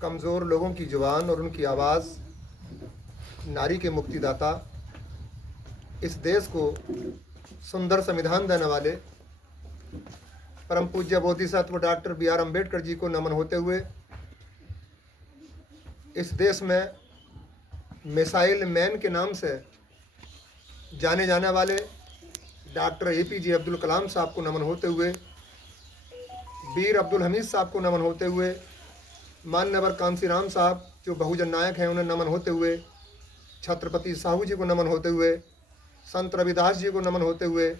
कमज़ोर लोगों की जुबान और उनकी आवाज़, नारी के मुक्तिदाता, इस देश को सुंदर संविधान देने वाले परम पूज्य बोधिसत्व डॉक्टर B.R. अम्बेडकर जी को नमन होते हुए, इस देश में मिसाइल मैन के नाम से जाने जाने वाले डॉक्टर APJ अब्दुल कलाम साहब को नमन होते हुए, वीर अब्दुल हमीद साहब को नमन होते हुए, मान्यवर कांसीराम साहब जो बहुजन नायक हैं उन्हें नमन होते हुए, छत्रपति साहू जी को नमन होते हुए, संत रविदास जी को नमन होते हुए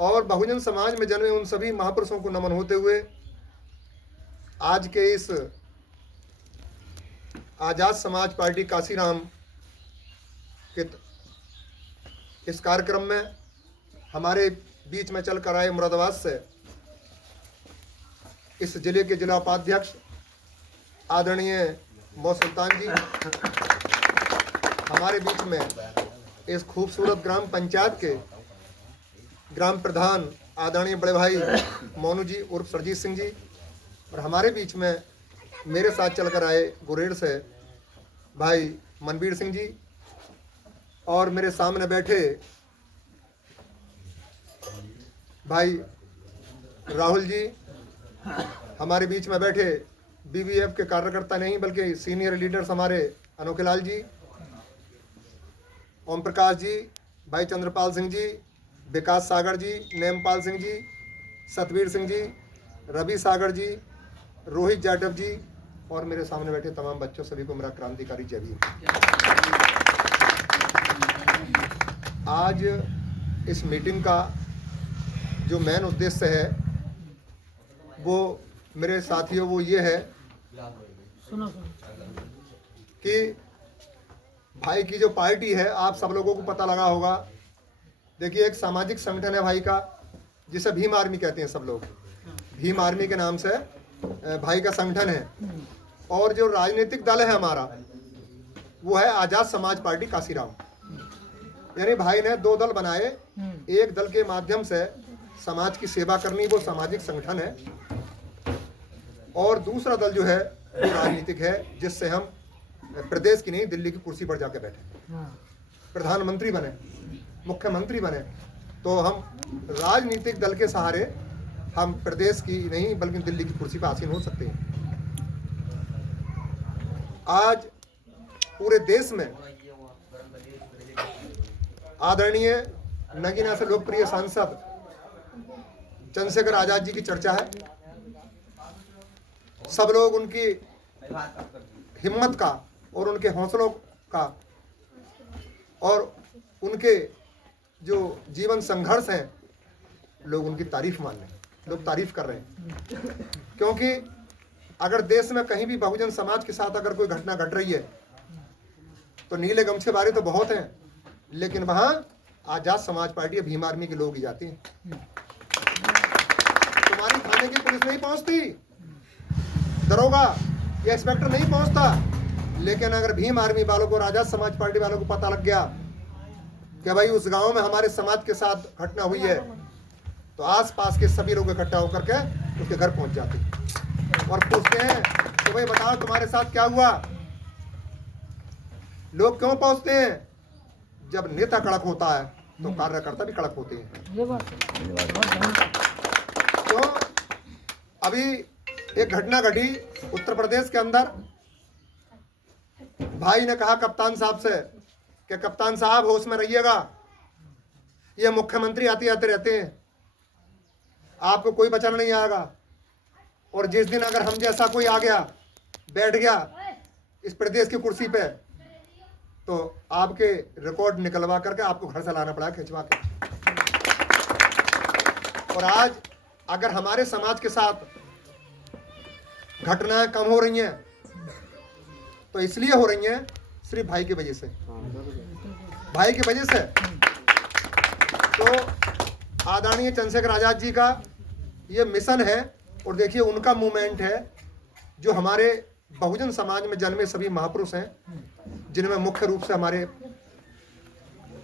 और बहुजन समाज में जन्मे उन सभी महापुरुषों को नमन होते हुए, आज के इस आज़ाद समाज पार्टी कांसीराम के इस कार्यक्रम में हमारे बीच में चल कर आए मुरादाबाद से इस जिले के जिला उपाध्यक्ष आदरणीय मो सुल्तान जी, हमारे बीच में इस खूबसूरत ग्राम पंचायत के ग्राम प्रधान आदरणीय बड़े भाई मोनू जी उर्फ सरजीत सिंह जी, और हमारे बीच में मेरे साथ चलकर आए गुरेड़ से भाई मनवीर सिंह जी, और मेरे सामने बैठे भाई राहुल जी, हमारे बीच में बैठे BBF के कार्यकर्ता नहीं बल्कि सीनियर लीडर्स हमारे अनोखे लाल जी, ओम प्रकाश जी, भाई चंद्रपाल सिंह जी, विकास सागर जी, नेमपाल सिंह जी, सतवीर सिंह जी, रवि सागर जी, रोहित जाटव जी और मेरे सामने बैठे तमाम बच्चों, सभी को मेरा क्रांतिकारी जय भीम। आज इस मीटिंग का जो मेन उद्देश्य है वो मेरे साथियों वो ये है कि भाई की जो पार्टी है, आप सब लोगों को पता लगा होगा, देखिए एक सामाजिक संगठन है भाई का जिसे भीम आर्मी कहते हैं सब लोग, भीम आर्मी के नाम से भाई का संगठन है। और जो राजनीतिक दल है हमारा वो है आज़ाद समाज पार्टी कांसीराम। यानी भाई ने दो दल बनाए, एक दल के माध्यम से समाज की सेवा करनी, वो सामाजिक संगठन है, और दूसरा दल जो है वो राजनीतिक है, जिससे हम प्रदेश की नहीं दिल्ली की कुर्सी पर जाकर बैठे, प्रधानमंत्री बने, मुख्यमंत्री बने, तो हम राजनीतिक दल के सहारे हम प्रदेश की नहीं बल्कि दिल्ली की कुर्सी पर आसीन हो सकते हैं। आज पूरे देश में आदरणीय नगीना से लोकप्रिय सांसद चंद्रशेखर आजाद जी की चर्चा है। सब लोग उनकी हिम्मत का और उनके हौसलों का और उनके जो जीवन संघर्ष हैं, लोग उनकी तारीफ मान रहे हैं, लोग तारीफ कर रहे हैं। क्योंकि अगर देश में कहीं भी बहुजन समाज के साथ अगर कोई घटना घट रही है तो नीले गमछे वाले तो बहुत हैं, लेकिन वहां आजाद समाज पार्टी भीम आर्मी के लोग ही जाते हैं। तुम्हारी थाने की पुलिस नहीं पहुंचती, दरोगा या इंस्पेक्टर नहीं पहुंचता, लेकिन अगर भीम आर्मी वालों को, आजाद समाज पार्टी वालों को पता लग गया कि भाई उस गांव में हमारे समाज के साथ घटना हुई है, तो आसपास के सभी लोग इकट्ठा होकर के उसके घर पहुंच जाते और पूछते हैं कि भाई बताओ तुम्हारे साथ क्या हुआ। लोग क्यों पहुंचते हैं? जब नेता कड़क होता है तो कार्यकर्ता भी कड़क होते हैं। तो अभी एक घटना घटी उत्तर प्रदेश के अंदर। भाई ने कहा कप्तान साहब से कि कप्तान साहब होश में रहिएगा, ये मुख्यमंत्री आते आते रहते हैं, आपको कोई बचाना नहीं आएगा, और जिस दिन अगर हम जैसा कोई आ गया, बैठ गया इस प्रदेश की कुर्सी पे, तो आपके रिकॉर्ड निकलवा करके आपको घर से लाना पड़ा खिंचवा के। और आज अगर हमारे समाज के साथ घटनाएं कम हो रही हैं तो इसलिए हो रही हैं सिर्फ भाई की वजह से, भाई की वजह से। तो आदरणीय चंद्रशेखर आजाद जी का ये मिशन है, और देखिए उनका मूवमेंट है, जो हमारे बहुजन समाज में जन्मे सभी महापुरुष हैं, जिनमें मुख्य रूप से हमारे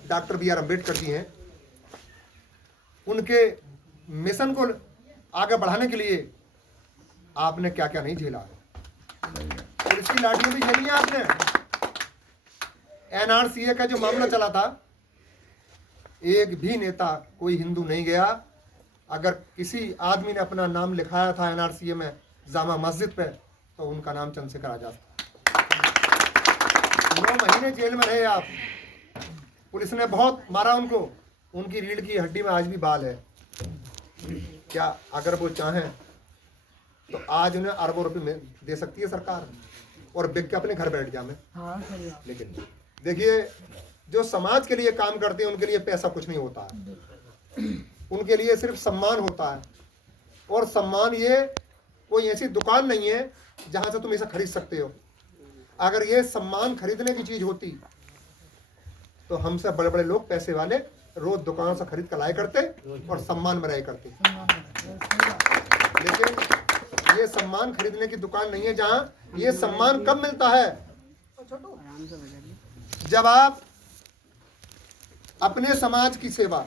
डॉक्टर B.R. अम्बेडकर जी हैं। उनके मिशन को आगे बढ़ाने के लिए आपने क्या क्या नहीं झेला। पुलिस की लाठियां भी झेली है आपने। एनआरसीए का जो मामला चला था, एक भी नेता, कोई हिंदू नहीं गया। अगर किसी आदमी ने अपना नाम लिखाया था एनआरसीए में जामा मस्जिद पे, तो उनका नाम चंद्रशेखर आजाद था। 9 महीने जेल में रहे आप। पुलिस ने बहुत मारा उनको, उनकी रीढ़ की हड्डी में आज भी बाल है। क्या अगर वो चाहें तो आज उन्हें अरबों रुपए में दे सकती है सरकार और बिक के अपने घर बैठ जाए। लेकिन देखिए, जो समाज के लिए काम करते हैं उनके लिए पैसा कुछ नहीं होता है, उनके लिए सिर्फ सम्मान होता है। और सम्मान ये कोई ऐसी दुकान नहीं है जहां से तुम इसे खरीद सकते हो। अगर ये सम्मान खरीदने की चीज होती तो हमसे बड़े बड़े लोग, पैसे वाले, रोज दुकान से खरीद कर लाया करते और सम्मान में रहे करते। लेकिन ये सम्मान खरीदने की दुकान नहीं है। जहां ये सम्मान कब मिलता है? जब आप अपने समाज की सेवा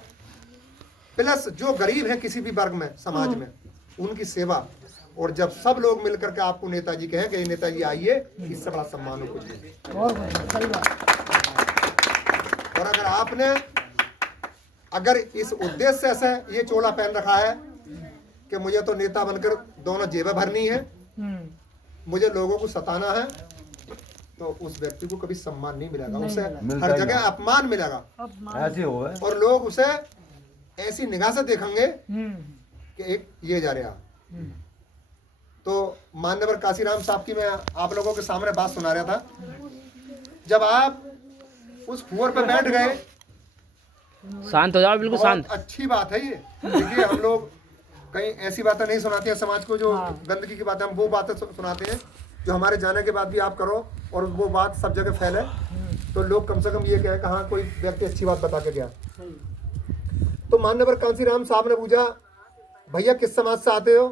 प्लस जो गरीब है किसी भी वर्ग में समाज में उनकी सेवा, और जब सब लोग मिलकर के आपको नेताजी कहें कि नेताजी आइए, इससे बड़ा सम्मान हो कुछ नहीं। और अगर आपने इस उद्देश्य से ये चोला पहन रखा है कि मुझे तो नेता बनकर दोनों जेबें भरनी है, मुझे लोगों को सताना है, तो उस व्यक्ति को कभी सम्मान नहीं मिलेगा, उसे हर जगह अपमान मिलेगा। ऐसे हो है। और लोग उसे ऐसी निगाह से देखेंगे कि एक ये जा रहा। तो मान्यवर काशीराम साहब की मैं आप लोगों के सामने बात सुना रहा था। जब आप उस कुंवर पे बैठ गए, शांत हो जाओ, बिल्कुल शांत। अच्छी बात है ये। देखिए, हम लोग कहीं ऐसी बातें नहीं सुनाते हैं समाज को जो गंदगी की बातें, हम वो बातें सुनाते हैं जो हमारे जाने के बाद भी आप करो और वो बात सब जगह फैले, तो लोग कम से कम ये कहें कहाँ कोई व्यक्ति अच्छी बात बता के गया। तो मान्यवर कांसीराम साहब ने पूछा, भैया किस समाज से आते हो?